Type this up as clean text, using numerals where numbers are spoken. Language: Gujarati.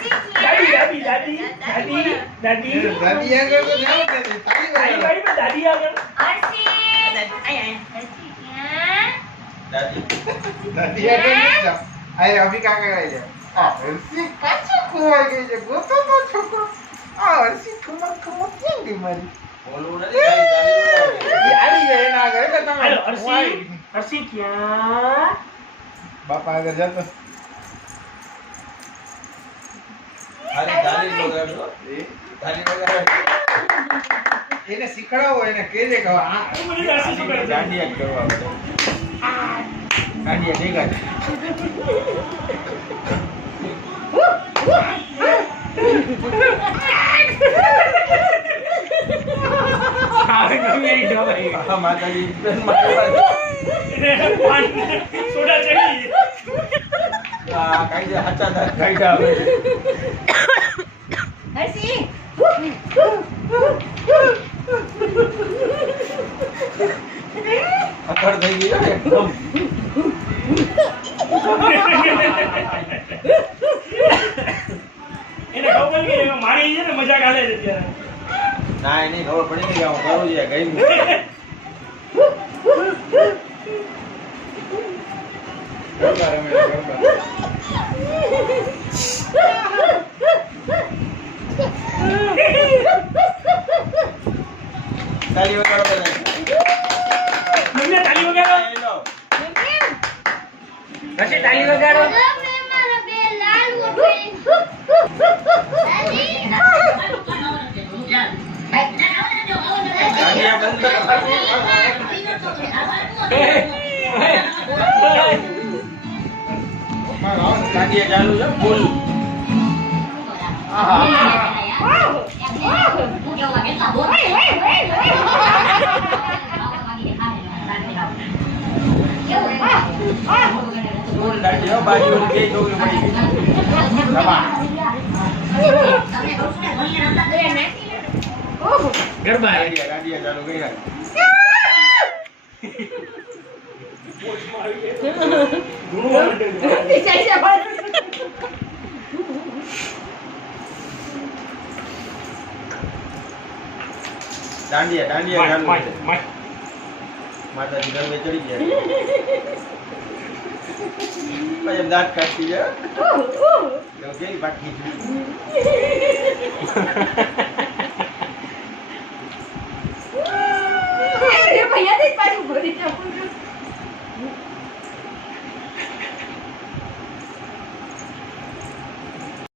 દાદી દાદી દાદી દાદી દાદી આગળ તો જાવ કે તાળી તાળી વાળી વાળી દાદી આગળ દાદી આગળ નહીં જાવ આય અભી કાકા આવી જાવ આ હર્ષી પાછો ખોવાઈ ગઈ છે ગોતો તો છોકરો આ હર્ષી ખમા ખમા કેમ ગઈ મારી બોલવું નથી તાળી આવી જાય એના આગળ એટલે તમે હાલો હર્ષી હર્ષી ક્યાં બાપા આગળ જતો ખાલી તાળી વગાડો તાળી વગાડો એને શીખડાવો એને કહેજે કે આ તું મને હર્ષી શું કરે છે? દાંડિયા કરવા પડે દાંડિયા ભેગા છે. આવે ગમે ઈ ઢવાઈ. આ માતાજી મારવા એને પાણી સોડા ચડી આ કાયદે હાચા દાંત કાઢ્યા હવે અકડ થઈ ગઈ ને એકદમ એને ખબર પડી કે મારી છે ને મજાક આલે છે અત્યારે. ના એની ખબર પડી ને કે હું કરું છે ગઈ ગરબા રમે ગરબા તાળી વગાડો બધા મમ્મી તાળી વગાડો હેલો હર્ષી તાળી વગાડો દાંડિયા બંધ દાંડિયા ચાલુ છે ફૂલ ફૂલ દાંડિયા બાજુ બે છોકરી પડી ગઈ દબા ગરબા દાંડિયા ચાલુ કર્યા દાંડિયા દાંડિયા ચાલુ છે. માતાજી ગરબે ચડી ગયા પછી દાંત કાઢતી જાય કેવી બાકી